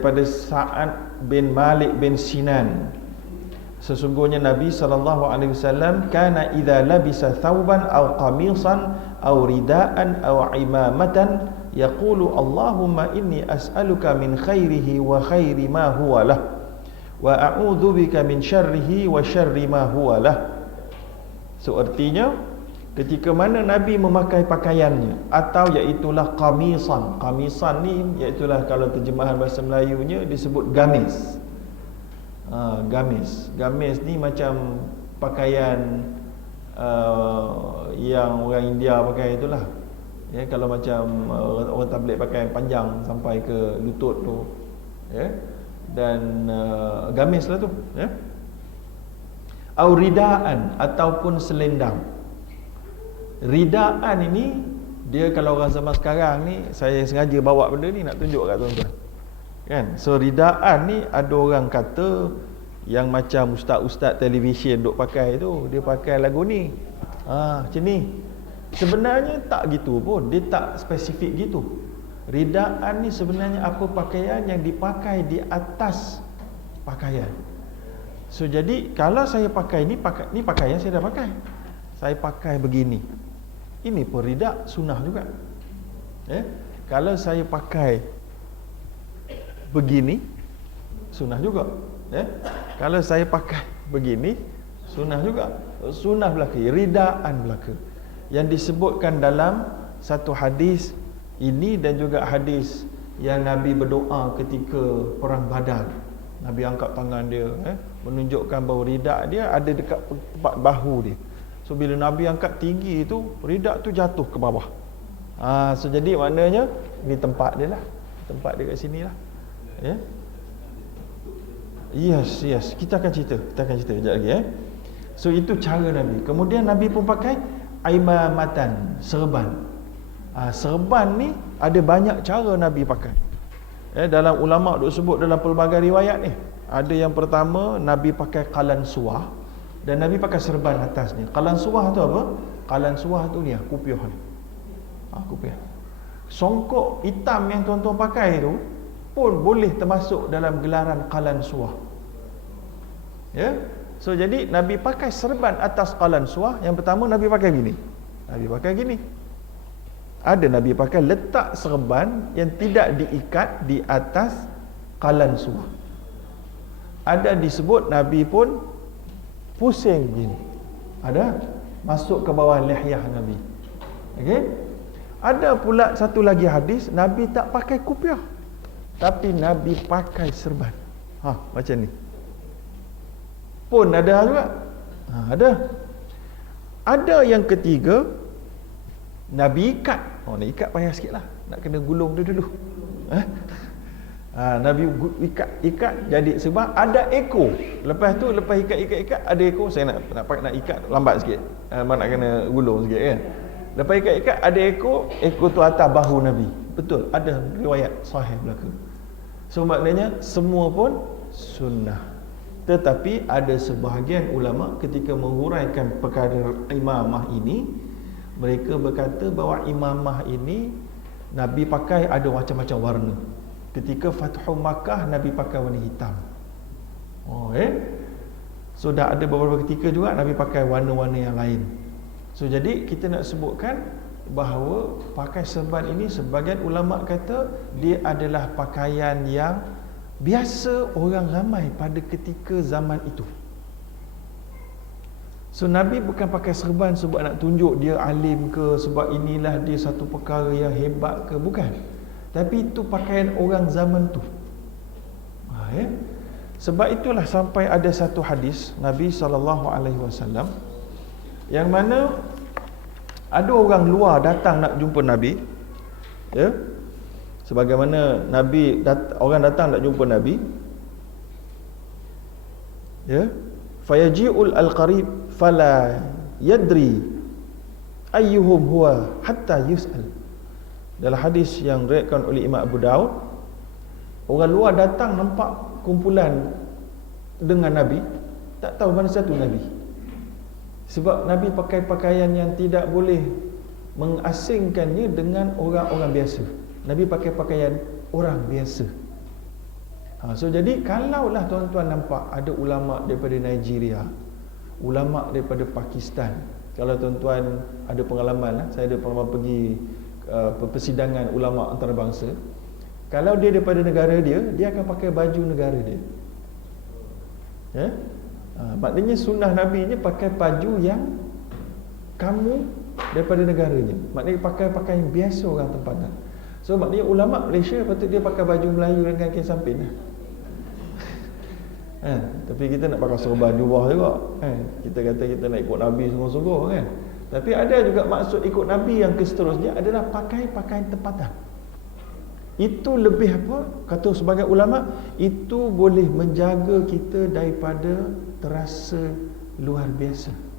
pada Sa'ad bin Malik bin Sinan. Sesungguhnya Nabi sallallahu alaihi wasallam kana idza labisa thawban aw qamisan aw ridaan aw imamatan yaqulu Allahumma inni as'aluka min khairihi wa khairi ma huwa lah wa a'udzu bika min syarrihi wa syarri ma huwa lah. So artinya ketika mana Nabi memakai pakaiannya atau iaitulah kamisan kamisan ni iaitulah kalau terjemahan bahasa Melayunya disebut gamis. Ha, gamis. Gamis ni macam pakaian uh, yang orang India pakai itulah. Ya kalau macam uh, orang tablet pakai panjang sampai ke lutut tu ya. Dan uh, gamis lah tu ya. Auridaan ataupun selendang Ridaan ini dia kalau orang zaman sekarang ni saya sengaja bawa benda ni nak tunjuk kat tuan-tuan. Kan? So ridaan ni ada orang kata yang macam ustaz-ustaz televisyen duk pakai tu, dia pakai lagu ni. Ha, macam ni. Sebenarnya tak gitu pun, dia tak spesifik gitu. Ridaan ni sebenarnya apa pakaian yang dipakai di atas pakaian. So jadi kalau saya pakai ni pakai ni pakaian saya dah pakai. Saya pakai begini. Ini pun ridak sunnah juga. Eh? Kalau saya pakai begini sunnah juga. Eh? Kalau saya pakai begini sunnah juga. Sunnah belaka, ridaan belaka. Yang disebutkan dalam satu hadis ini dan juga hadis yang Nabi berdoa ketika perang Badar. Nabi angkat tangan dia eh? menunjukkan bahawa ridak dia ada dekat tempat bahu dia. So bila Nabi angkat tinggi itu ridak tu jatuh ke bawah. Ha, so jadi maknanya ini tempat dia lah. Tempat dia kat sini lah. Ya. Yes, yes. Kita akan cerita. Kita akan cerita sekejap lagi eh. So itu cara Nabi. Kemudian Nabi pun pakai aimamatan, serban. Ha, serban ni ada banyak cara Nabi pakai. Eh, dalam ulama duk sebut dalam pelbagai riwayat ni. Ada yang pertama Nabi pakai kalan suah. Dan Nabi pakai serban atasnya. Kalan suah tu apa? Kalan suah tu ni, kupiah ni. Ha, kupiah. Songkok hitam yang tuan-tuan pakai tu pun boleh termasuk dalam gelaran kalan suah. Ya? So jadi Nabi pakai serban atas kalan suah. Yang pertama Nabi pakai gini. Nabi pakai gini. Ada Nabi pakai letak serban yang tidak diikat di atas kalan suah. Ada disebut Nabi pun pusing begini. Ada masuk ke bawah lihyah Nabi. Okey? Ada pula satu lagi hadis Nabi tak pakai kupiah. Tapi Nabi pakai serban. Ha, macam ni. Pun ada juga. Ha, ada. Ada yang ketiga Nabi ikat. Oh, nak ikat payah sikitlah. Nak kena gulung dia dulu. Ha? Ha, Nabi ikat ikat jadi sebab ada ekor. Lepas tu lepas ikat ikat ikat ada ekor. Saya nak nak nak ikat lambat sikit. Ha, nak kena gulung sikit kan. Lepas ikat ikat ada ekor, ekor tu atas bahu Nabi. Betul, ada riwayat sahih belaka. So maknanya semua pun sunnah. Tetapi ada sebahagian ulama ketika menguraikan perkara imamah ini mereka berkata bahawa imamah ini Nabi pakai ada macam-macam warna. Ketika Fathu Makkah Nabi pakai warna hitam. Oh eh. So dah ada beberapa ketika juga Nabi pakai warna-warna yang lain. So jadi kita nak sebutkan bahawa pakai serban ini sebagian ulama kata dia adalah pakaian yang biasa orang ramai pada ketika zaman itu. So Nabi bukan pakai serban sebab nak tunjuk dia alim ke sebab inilah dia satu perkara yang hebat ke bukan. Tapi itu pakaian orang zaman tu. Ha, ya? Sebab itulah sampai ada satu hadis Nabi SAW yang mana ada orang luar datang nak jumpa Nabi. Ya. Sebagaimana Nabi dat, orang datang nak jumpa Nabi. Ya. Fayaji'ul al-qarib fala yadri ayyuhum huwa hatta yus'al dalam hadis yang diriwayatkan oleh Imam Abu Daud orang luar datang nampak kumpulan dengan Nabi tak tahu mana satu Nabi sebab Nabi pakai pakaian yang tidak boleh mengasingkannya dengan orang-orang biasa Nabi pakai pakaian orang biasa Ha, so jadi kalaulah tuan-tuan nampak ada ulama daripada Nigeria, ulama daripada Pakistan. Kalau tuan-tuan ada pengalaman lah, saya ada pengalaman pergi uh, persidangan ulama antarabangsa. Kalau dia daripada negara dia, dia akan pakai baju negara dia. Ya? Ha, maknanya sunnah Nabi ni pakai baju yang kamu daripada negaranya. Maknanya pakai pakaian biasa orang tempatan. So maknanya ulama Malaysia patut dia pakai baju Melayu dengan kain samping lah. Kan? Tapi kita nak pakai serban jubah juga. Kan? Kita kata kita nak ikut Nabi sungguh-sungguh kan. Tapi ada juga maksud ikut Nabi yang keseterusnya adalah pakai pakaian tempatan. Itu lebih apa? Kata sebagai ulama, itu boleh menjaga kita daripada terasa luar biasa.